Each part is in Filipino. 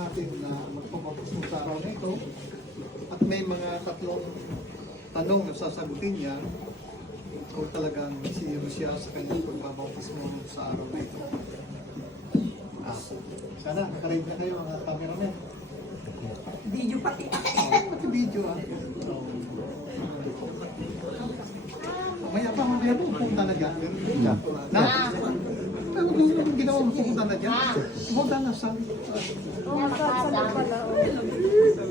natin na magpapapasok sa araw na ito. At may mga tatlong tanong na sasagutin niya kung talagang sino siya sa kanyang pagbabautismo sa araw na ito. Sana, nakaread na kayo mga cameraman. Video pati. Pati video Mamaya po, pupunta na dyan. Na? Kung ginawa mo, pupunta na dyan. Pupunta na sa...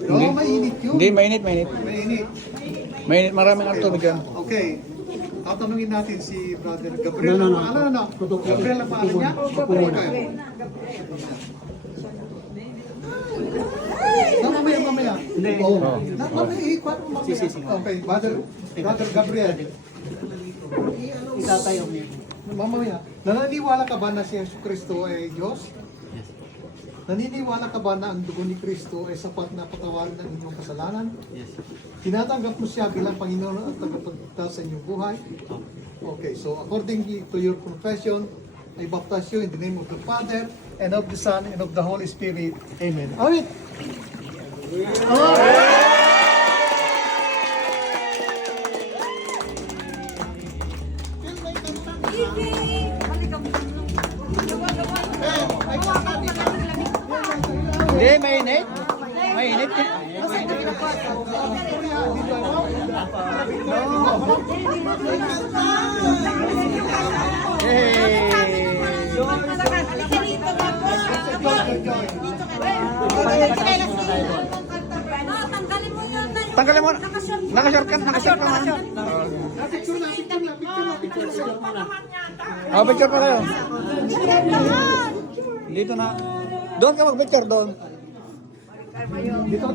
Oo, mainit yun. Hindi, mainit. Mainit, maraming ang tubig yan. Okay. Tatanungin natin si Brother Gabriel. Ano? Gabriel ang pangalan niya? Okay. Mamaya. Hindi. Mamaya, ikwan mo mamaya. Okay, Brother Gabriel. Itatayo mo. Mamaya, naniniwala ka ba na si Yesu Cristo ay Diyos? Yes. Naniniwala ka ba na ang dugo ni Cristo ay sapat na patawarin ng inyong kasalanan? Yes. Tinatanggap mo siya bilang Panginoon at tagapagligtas sa inyong buhay? Okay, so according to your confession, I baptize you in the name of the Father, and of the Son, and of the Holy Spirit. Amen. Alright. Hindi, mainit. Mainit. Tanggalin mo. Nakashort ka man. Picture pa kayo. Dito na. Doon ka mag-picture doon. Dito.